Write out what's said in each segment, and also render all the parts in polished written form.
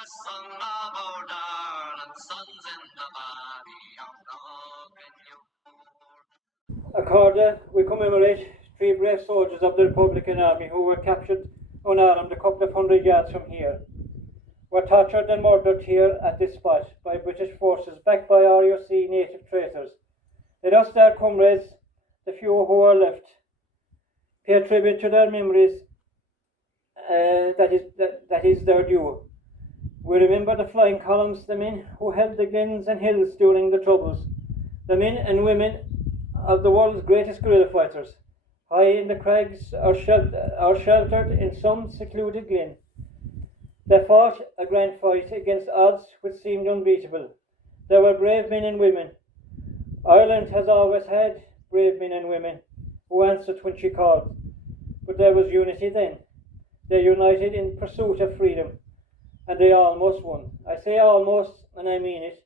a song of our darling sons in the valley of Knock. Accorda, we commemorate 3 brave soldiers of the Republican Army who were captured unarmed a couple of 100 yards from here, were tortured and murdered here at this spot by British forces backed by RUC native traitors. Let us, their comrades, the few who are left, pay tribute to their memories. That is their due. We remember the flying columns, the men who held the glens and hills during the Troubles, the men and women of the world's greatest guerrilla fighters, high in the crags or sheltered in some secluded glen. They fought a grand fight against odds which seemed unbeatable. There were brave men and women. Ireland has always had brave men and women who answered when she called, but there was unity then. They united in pursuit of freedom, and they almost won. I say almost, and I mean it,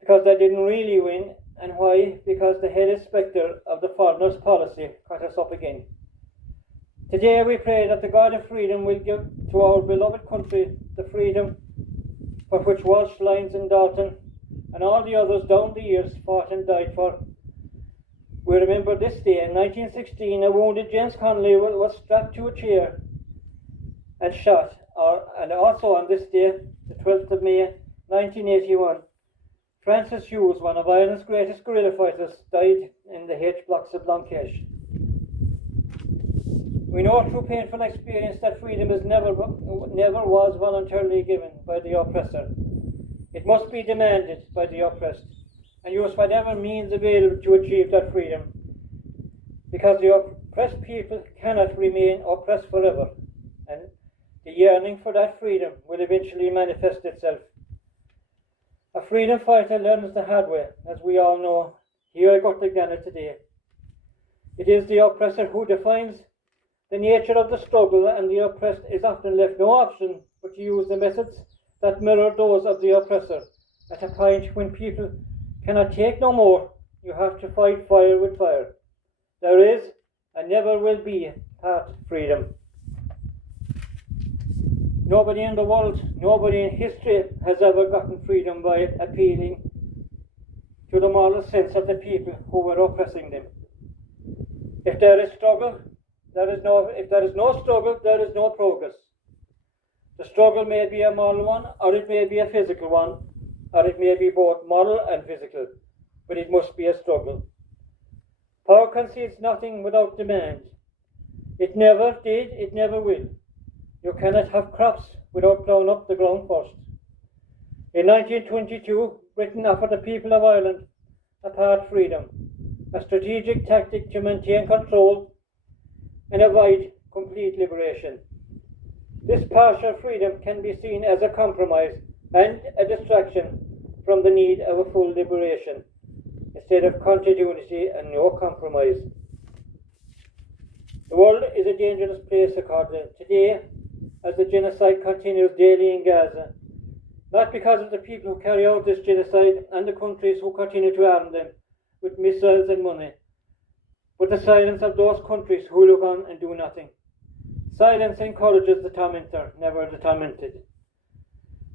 because they didn't really win. And why? Because the headed spectre of the foreigner's policy caught us up again. Today we pray that the God of freedom will give to our beloved country the freedom for which Walsh, Lyons and Dalton and all the others down the years fought and died for. We remember this day in 1916 a wounded James Connolly was strapped to a chair and shot, and also on this day, the 12th of May 1981, Francis Hughes, one of Ireland's greatest guerrilla fighters, died in the H blocks of Blankesh. We know through painful experience that freedom is never was voluntarily given by the oppressor. It must be demanded by the oppressed, and use whatever means available to achieve that freedom, because the oppressed people cannot remain oppressed forever, and the yearning for that freedom will eventually manifest itself. A freedom fighter learns the hard way, as we all know here at Gortaglanna today. It is the oppressor who defines the nature of the struggle, and the oppressed is often left no option but to use the methods that mirror those of the oppressor. At a point when people cannot take no more, you have to fight fire with fire. There is, and never will be, part freedom. Nobody in the world, nobody in history has ever gotten freedom by appealing to the moral sense of the people who were oppressing them. If there is struggle, if there is no struggle, there is no progress. The struggle may be a moral one, or it may be a physical one, or it may be both moral and physical, but it must be a struggle. Power concedes nothing without demand. It never did, it never will. You cannot have crops without plowing up the ground first. In 1922, Britain offered the people of Ireland a part freedom, a strategic tactic to maintain control and avoid complete liberation. This partial freedom can be seen as a compromise and a distraction from the need of a full liberation, instead of continuity and no compromise. The world is a dangerous place, according today, as the genocide continues daily in Gaza, not because of the people who carry out this genocide and the countries who continue to arm them with missiles and money, but the silence of those countries who look on and do nothing. Silence encourages the tormentor, never the tormented.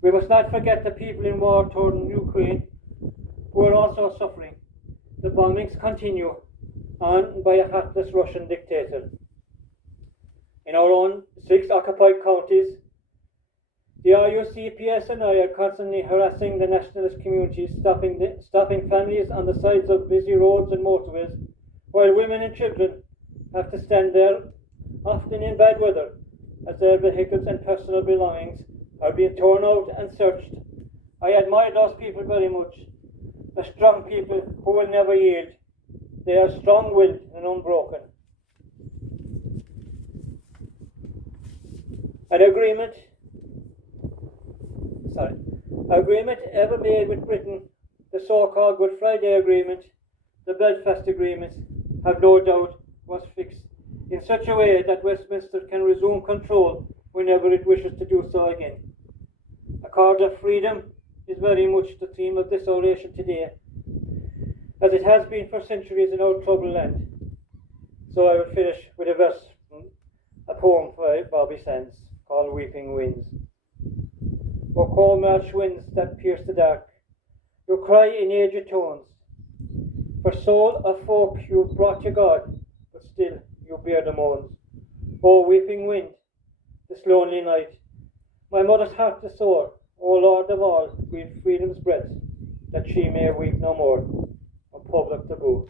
We must not forget the people in war-torn Ukraine who are also suffering. The bombings continue on by a heartless Russian dictator. In our own 6 occupied counties, the RUC, PSNI are constantly harassing the nationalist communities, stopping families on the sides of busy roads and motorways, while women and children have to stand there, often in bad weather, as their vehicles and personal belongings are being torn out and searched. I admire those people very much, the strong people who will never yield. They are strong-willed and unbroken. An agreement ever made with Britain, the so-called Good Friday Agreement, the Belfast Agreement, have no doubt was fixed in such a way that Westminster can resume control whenever it wishes to do so again. A call of freedom is very much the theme of this oration today, as it has been for centuries in our troubled land. So I will finish with a verse from a poem by Bobby Sands called Weeping Winds. O cold March winds that pierce the dark, you cry in aged tones. For soul of folk you brought to God, but still you bear the moans. O weeping wind, this lonely night, my mother's heart is sore. O Lord of all, breathe freedom's breath, that she may weep no more, a public taboo.